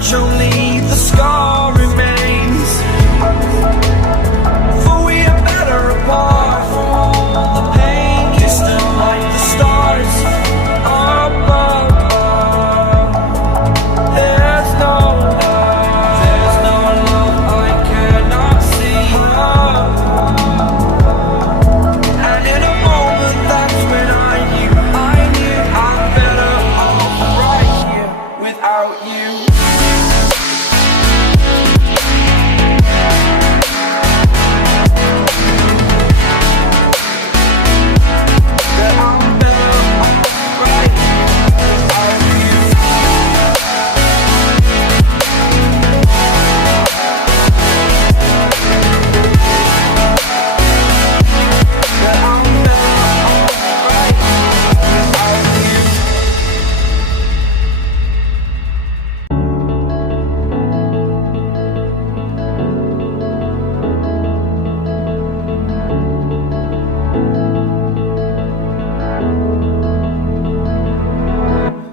scratch, only the scar remains. For we are better apart from all the pain. Distant like the stars above. There's no love I cannot see. And in a moment that's when I knew I'm better off right here without you.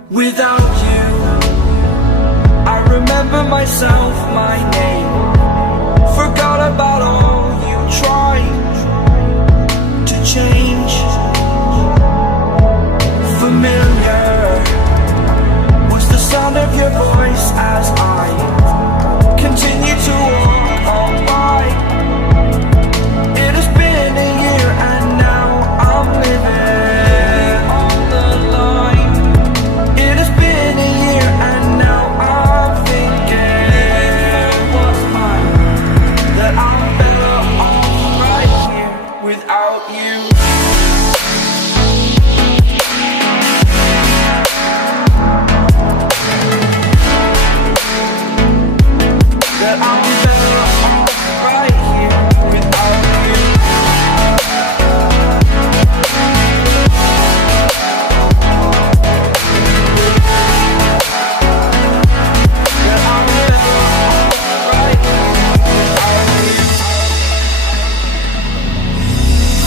Without you, I remember myself, my name. Forgot about all you tried to change. Familiar was the sound of your voice as I continue to walk on by. It has been a year and now I'm living on the line. It has been a year and now I'm thinking what's mine, that I'm better off right here without you. That I'm better off right here without you. That I'm better off right here without you.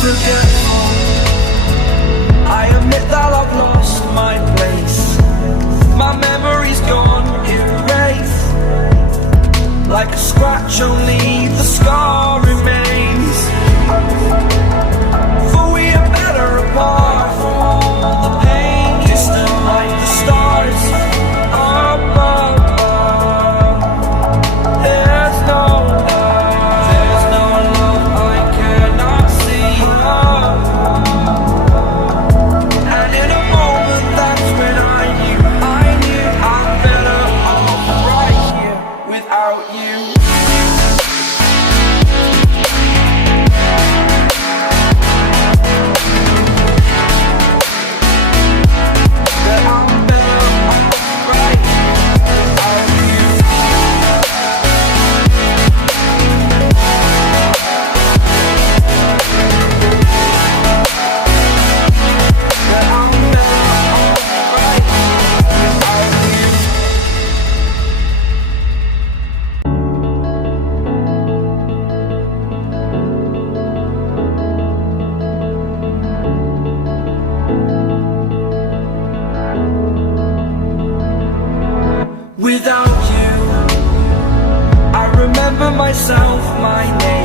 Forgetful, I admit that I've lost my place. My memory's gone erased. Like a scratch, only the scar remains. For we are better apart from all the pain. Distant like the stars above. There's no love I cannot see. And in a moment that's when I knew I'm better off right here without you. That I'm better off right here without you. That I'm better off right here without you. Without you, I remember myself, my name.